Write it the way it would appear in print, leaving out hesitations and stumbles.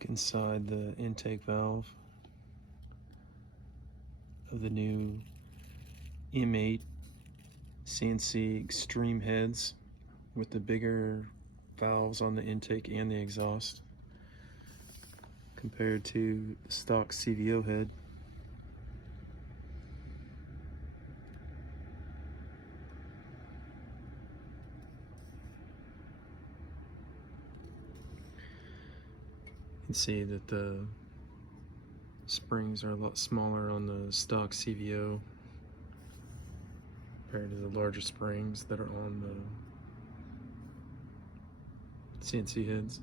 Look inside the intake valve of the new M8 CNC Extreme heads with the bigger valves on the intake and the exhaust compared to the stock CVO head. You can see that the springs are a lot smaller on the stock CVO compared to the larger springs that are on the CNC heads.